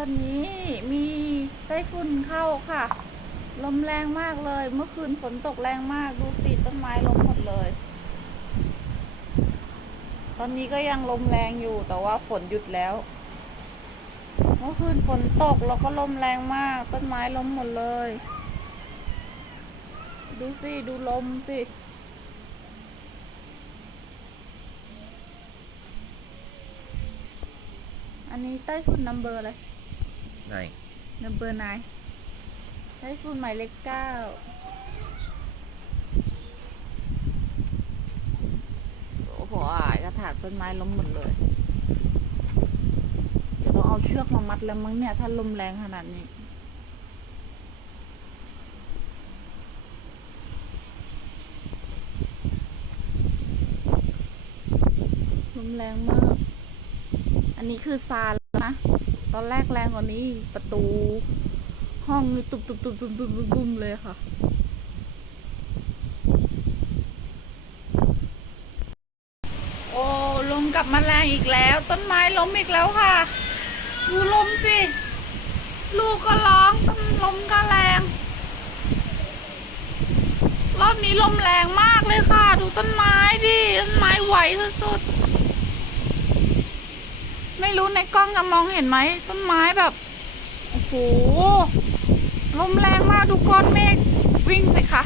ตอนนี้มีไต้ฝุ่นเข้าค่ะ ลมแรงมากเลย เมื่อคืนฝนตกแรงมาก ดูสิต้นไม้ล้มหมดเลย ตอนนี้ก็ยังลมแรงอยู่ แต่ว่าฝนหยุดแล้ว เมื่อคืนฝนตกแล้วก็ลมแรงมาก ต้นไม้ล้มหมดเลย ดูสิ ดูลมสิอันนี้ไต้ฝุ่นนัมเบอร์อะไรไหนนัมเบอร์ไนไต้ฝุ่นหมายเลขเก้าโอ้โหกระถางต้นไม้ล้มหมดเลย เดี๋ยวต้องเอาเชือกมามัดแล้วมั้งเนี่ย ถ้าลมแรงขนาดนี้ลมแรงมาก อันนี้คือซาลแล้วนะ ตอนแรกแรงกว่านี้ประตู ห้องนี่ตุบตุบตุบตุบตุบตุบุมเลยค่ะโอ้ลมกลับมาแรงอีกแล้ว ต้นไม้ล้มอีกแล้วค่ะ ดูลมสิ ลูกก็ร้องต้นลมก็แรง รอบนี้ลมแรงมากเลยค่ะ ดูต้นไม้ดิต้นไม้ไหวสุดๆ ไม่รู้ในกล้องจะมองเห็นไหมต้นไม้แบบ โอ้โหลมแรงมากดูก้อนเมฆวิ่งสิคะ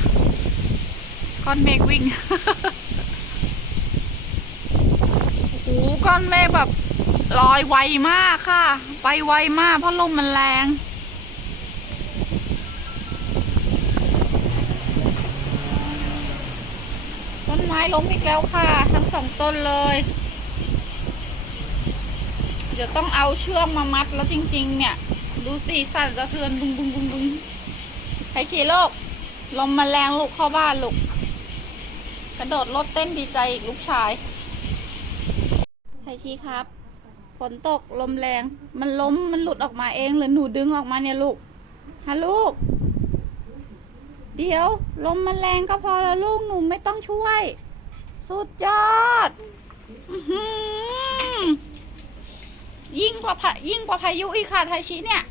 ก้อนเมฆวิ่ง โอ้โหก้อนเมฆแบบลอยไวมากค่ะ ไปไวมากเพราะลมมันแรงต้นไม้ล้มอีกแล้วค่ะ ทั้งสองต้นเลย เดี๋ยวต้องเอาเชือกมามัดแล้วจริง ๆ เนี่ย ดูสิสั่นสะเทือนบุ้งบุ้งบุ้งบุ้งใครขี่โลกลมมาแรงลูกเข้าบ้านลูกกระโดดรถเต้นดีใจอีกลูกชายไทชีครับ ฝนตกลมแรง มันล้มมันหลุดออกมาเองหรือหนูดึงออกมาเนี่ยลูกฮะลูก เดี๋ยวลมมันแรงก็พอแล้วลูกหนูไม่ต้องช่วย สุดยอด ยิ่งกว่าพายิ่งกว่าพายุอีกค่ะทาชิเนี่ย